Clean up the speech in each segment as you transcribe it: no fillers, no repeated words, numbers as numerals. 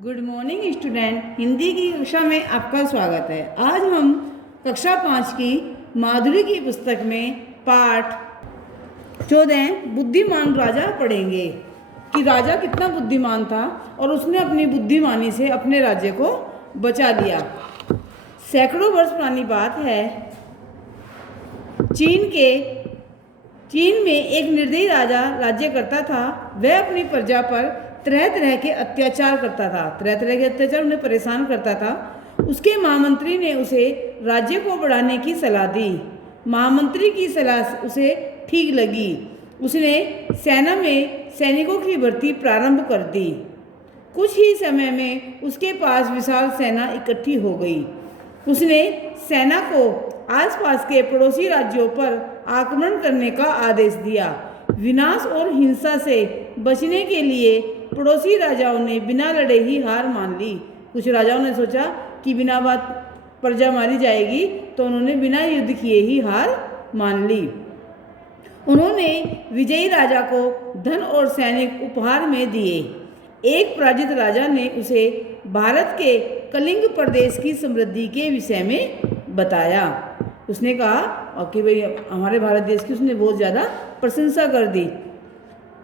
Good morning student, Hindi की कक्षा में आपका स्वागत है। आज हम कक्षा 5 की माधुरी की पुस्तक में पाठ 14 बुद्धिमान राजा पढ़ेंगे कि राजा कितना बुद्धिमान था और उसने अपनी बुद्धिमानी से अपने राज्य को बचा लिया। सैकड़ों वर्ष पुरानी बात है। चीन में एक निर्दयी राजा राज्य करता था। वह अपनी प्रजा पर तरह तरह के अत्याचार करता था। उन्हें परेशान करता था। उसके महामंत्री ने उसे राज्य को बढ़ाने की सलाह दी। महामंत्री की सलाह उसे ठीक लगी। उसने सेना में सैनिकों की भर्ती प्रारंभ कर दी। कुछ ही समय में उसके पास विशाल सेना इकट्ठी हो गई। उसने सेना को आसपास के पड़ोसी राज्यों पर आक्रमण करने का आदेश दिया। विनाश और हिंसा से बचने के लिए पड़ोसी राजाओं ने बिना लड़े ही हार मान ली। कुछ राजाओं ने सोचा कि बिना बात प्रजा मारी जाएगी, तो उन्होंने बिना युद्ध किए ही हार मान ली। उन्होंने विजयी राजा को धन और सैनिक उपहार में दिए। एक पराजित राजा ने उसे भारत के कलिंग प्रदेश की समृद्धि के विषय में बताया। उसने कहा कि भाई हमारे भारत देश की उसने बहुत ज़्यादा प्रशंसा कर दी।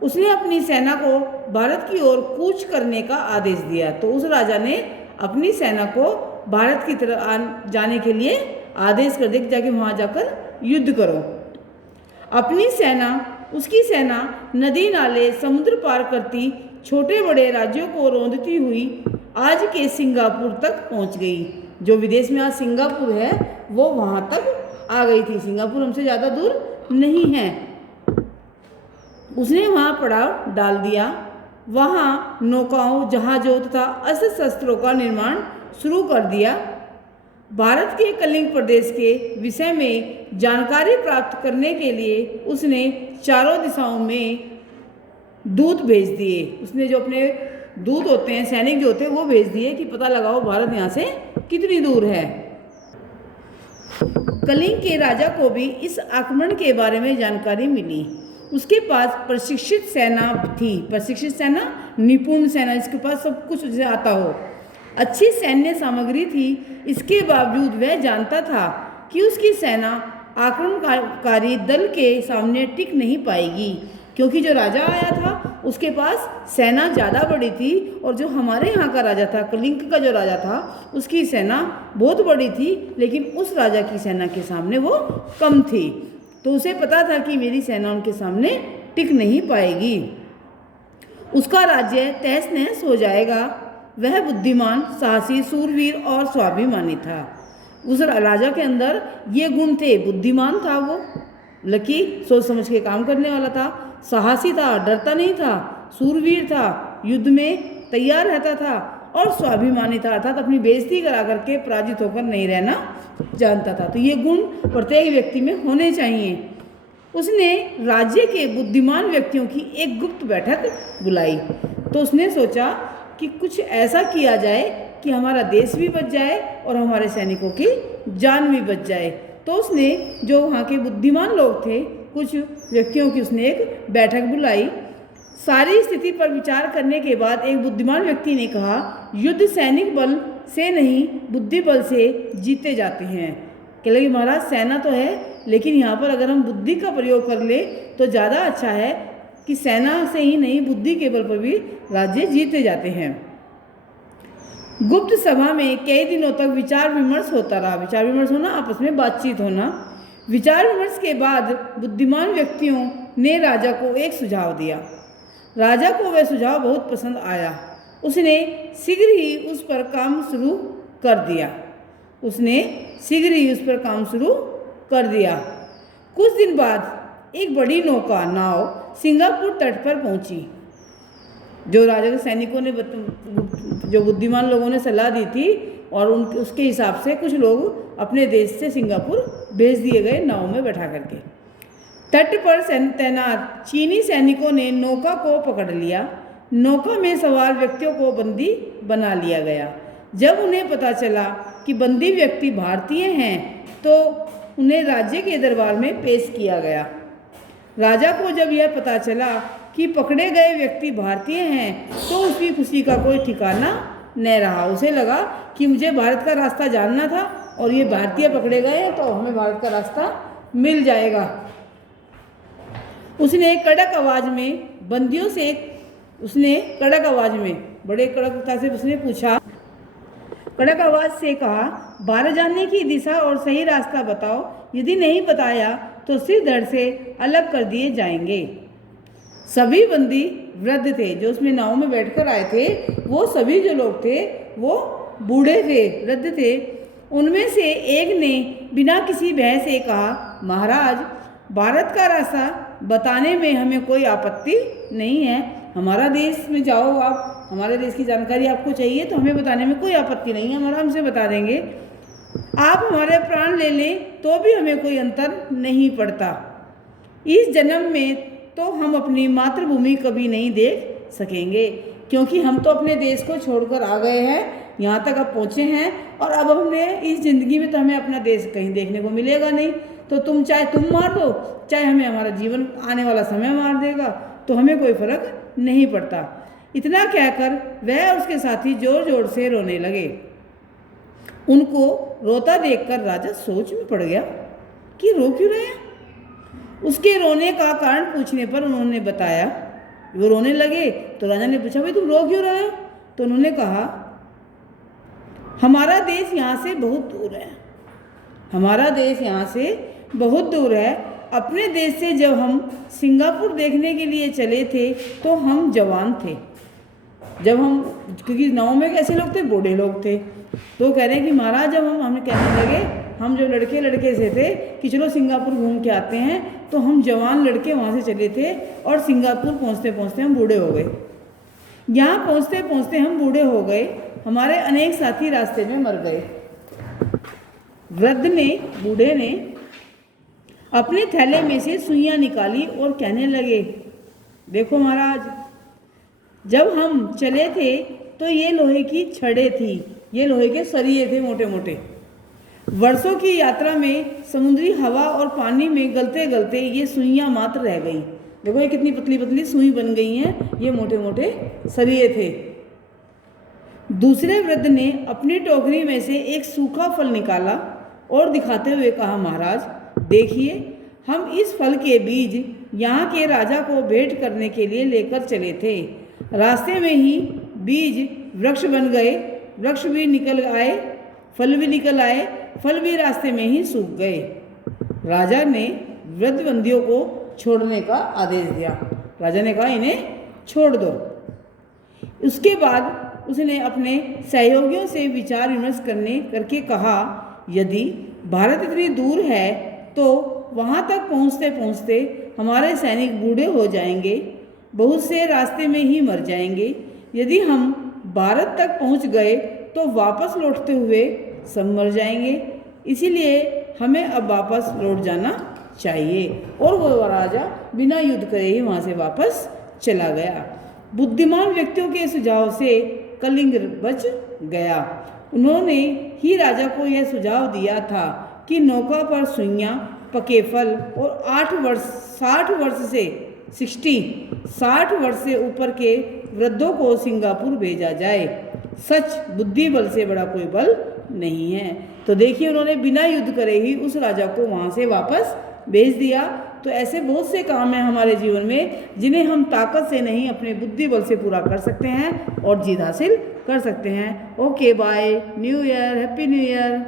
उसने अपनी सेना को भारत की ओर कूच करने का आदेश दिया। तो उस राजा ने अपनी सेना को भारत की तरफ जाने के लिए आदेश कर दिया कि जाके वहाँ जाकर युद्ध करो। उसकी सेना नदी नाले समुद्र पार करती छोटे बड़े राज्यों को रौंदती हुई आज के सिंगापुर तक पहुँच गई। जो विदेश में आज सिंगापुर है वो वहाँ तक आ गई थी। सिंगापुर हमसे ज़्यादा दूर नहीं है। उसने वहाँ पड़ाव डाल दिया। वहाँ नौकाओं, जहाज़ों तथा अस्त्र शस्त्रों का निर्माण शुरू कर दिया। भारत के कलिंग प्रदेश के विषय में जानकारी प्राप्त करने के लिए उसने चारों दिशाओं में दूत भेज दिए। उसने जो अपने दूत होते हैं, सैनिक जो होते हैं, वो भेज दिए कि पता लगाओ भारत यहाँ से कितनी दूर है। कलिंग के राजा को भी इस आक्रमण के बारे में जानकारी मिली। उसके पास प्रशिक्षित सेना थी। प्रशिक्षित सेना, निपुण सेना, जिसके पास सब कुछ उसे आता हो। अच्छी सैन्य सामग्री थी। इसके बावजूद वह जानता था कि उसकी सेना आक्रमणकारी दल के सामने टिक नहीं पाएगी, क्योंकि जो राजा आया था उसके पास सेना ज़्यादा बड़ी थी और जो हमारे यहाँ का राजा था, कलिंग का जो राजा था, उसकी सेना बहुत बड़ी थी, लेकिन उस राजा की सेना के सामने वो कम थी। तो उसे पता था कि मेरी सेना उनके सामने टिक नहीं पाएगी, उसका राज्य तहस नहस हो जाएगा। वह बुद्धिमान, साहसी, सूरवीर और स्वाभिमानी था। उस राजा के अंदर ये गुण थे। बुद्धिमान था वो, लकी, सोच समझ के काम करने वाला था। साहसी था, डरता नहीं था। सूरवीर था, युद्ध में तैयार रहता था। और स्वाभिमानी था, अर्थात अपनी बेइज्जती करा करके पराजित होकर नहीं रहना जानता था। तो ये गुण प्रत्येक व्यक्ति में होने चाहिए। उसने राज्य के बुद्धिमान व्यक्तियों की एक गुप्त बैठक बुलाई। तो उसने सोचा कि कुछ ऐसा किया जाए कि हमारा देश भी बच जाए और हमारे सैनिकों की जान भी बच जाए। तो उसने जो वहाँ के बुद्धिमान लोग थे, कुछ व्यक्तियों की उसने एक बैठक बुलाई। सारी स्थिति पर विचार करने के बाद एक बुद्धिमान व्यक्ति ने कहा, युद्ध सैनिक बल से नहीं, बुद्धि बल से जीते जाते हैं। कह लगे महाराज, सेना तो है, लेकिन यहाँ पर अगर हम बुद्धि का प्रयोग कर ले तो ज़्यादा अच्छा है कि सेना से ही नहीं, बुद्धि के बल पर भी राज्य जीते जाते हैं। गुप्त सभा में कई दिनों तक विचार विमर्श होता रहा। विचार विमर्श होना, आपस में बातचीत होना। विचार विमर्श के बाद बुद्धिमान व्यक्तियों ने राजा को एक सुझाव दिया। राजा को वह सुझाव बहुत पसंद आया। उसने शीघ्र ही उस पर काम शुरू कर दिया। कुछ दिन बाद एक बड़ी नाव सिंगापुर तट पर पहुंची। जो राजा के सैनिकों ने, जो बुद्धिमान लोगों ने सलाह दी थी, और उसके हिसाब से कुछ लोग अपने देश से सिंगापुर भेज दिए गए नाव में बैठा करके। तट पर तैनात चीनी सैनिकों ने नौका को पकड़ लिया। नौका में सवार व्यक्तियों को बंदी बना लिया गया। जब उन्हें पता चला कि बंदी व्यक्ति भारतीय हैं, तो उन्हें राज्य के दरबार में पेश किया गया। राजा को जब यह पता चला कि पकड़े गए व्यक्ति भारतीय हैं, तो उसकी खुशी का कोई ठिकाना न रहा। उसे लगा कि मुझे भारत का रास्ता जानना था और ये भारतीय पकड़े गए तो हमें भारत का रास्ता मिल जाएगा। उसने कड़क आवाज़ में बंदियों से बड़े कड़कता से उसने पूछा, कड़क आवाज़ से कहा, भारत जाने की दिशा और सही रास्ता बताओ, यदि नहीं बताया तो सिर धड़ से अलग कर दिए जाएंगे। सभी बंदी वृद्ध थे, जो उसमें नाव में बैठकर आए थे, वो सभी जो लोग थे वो बूढ़े थे, वृद्ध थे। उनमें से एक ने बिना किसी भय से कहा, महाराज, भारत का रास्ता बताने में हमें कोई आपत्ति नहीं है। हमारा देश में जाओ आप, हमारे देश की जानकारी आपको चाहिए तो हमें बताने में कोई आपत्ति नहीं है, हम आराम से बता देंगे। आप हमारे प्राण ले लें तो भी हमें कोई अंतर नहीं पड़ता। इस जन्म में तो हम अपनी मातृभूमि कभी नहीं देख सकेंगे, क्योंकि हम तो अपने देश को छोड़कर आ गए हैं, यहाँ तक अब पहुँचे हैं, और अब हमने इस ज़िंदगी में तो हमें अपना देश कहीं देखने को मिलेगा नहीं। तो चाहे तुम मार दो, चाहे हमें हमारा जीवन आने वाला समय मार देगा, तो हमें कोई फर्क नहीं पड़ता। इतना कहकर वह और उसके साथी जोर जोर से रोने लगे। उनको रोता देखकर राजा सोच में पड़ गया कि रो क्यों रहे हैं। उसके रोने का कारण पूछने पर उन्होंने बताया, वो रोने लगे तो राजा ने पूछा, भाई तुम रो क्यों रहे हो? तो उन्होंने कहा, हमारा देश यहाँ से बहुत दूर है, हमारा देश यहाँ से बहुत दूर है। अपने देश से जब हम सिंगापुर देखने के लिए चले थे तो हम जवान थे, जब हम, क्योंकि नाव में कैसे लोग थे, बूढ़े लोग थे। तो कह रहे हैं कि महाराज, जब हमें कहने लगे, हम जब लड़के से थे कि चलो सिंगापुर घूम के आते हैं, तो हम जवान लड़के वहाँ से चले थे और सिंगापुर पहुँचते पहुँचते हम बूढ़े हो गए। यहाँ पहुँचते पहुँचते हम बूढ़े हो गए, हमारे अनेक साथी रास्ते में मर गए। वृद्ध ने, बूढ़े ने अपने थैले में से सुइयाँ निकाली और कहने लगे, देखो महाराज, जब हम चले थे तो ये लोहे की छड़ें थी, ये लोहे के सरिये थे मोटे मोटे। वर्षों की यात्रा में समुद्री हवा और पानी में गलते गलते ये सुइयाँ मात्र रह गई। देखो ये कितनी पतली पतली सुई बन गई हैं, ये मोटे मोटे सरिये थे। दूसरे वृद्ध ने अपनी टोकरी में से एक सूखा फल निकाला और दिखाते हुए कहा, महाराज देखिए, हम इस फल के बीज यहाँ के राजा को भेंट करने के लिए लेकर चले थे। रास्ते में ही बीज वृक्ष बन गए, वृक्ष भी निकल आए, फल भी निकल आए, फल भी रास्ते में ही सूख गए। राजा ने वृद्ध बंदियों को छोड़ने का आदेश दिया। राजा ने कहा, इन्हें छोड़ दो। उसके बाद उसने अपने सहयोगियों से विचार विमर्श करके कहा, यदि भारत इतनी दूर है तो वहाँ तक पहुँचते पहुँचते हमारे सैनिक बूढ़े हो जाएंगे, बहुत से रास्ते में ही मर जाएंगे। यदि हम भारत तक पहुँच गए तो वापस लौटते हुए सब मर जाएंगे, इसीलिए हमें अब वापस लौट जाना चाहिए। और वो राजा बिना युद्ध करे ही वहाँ से वापस चला गया। बुद्धिमान व्यक्तियों के सुझाव से कलिंग बच गया। उन्होंने ही राजा को यह सुझाव दिया था कि नौका पर सुइयाँ, पके फल और 60 वर्ष से ऊपर के वृद्धों को सिंगापुर भेजा जाए। सच बुद्धि बल से बड़ा कोई बल नहीं है। तो देखिए, उन्होंने बिना युद्ध करे ही उस राजा को वहाँ से वापस भेज दिया। तो ऐसे बहुत से काम हैं हमारे जीवन में जिन्हें हम ताकत से नहीं, अपने बुद्धि बल से पूरा कर सकते हैं और जीत हासिल कर सकते हैं। Okay, bye, new year, happy new year.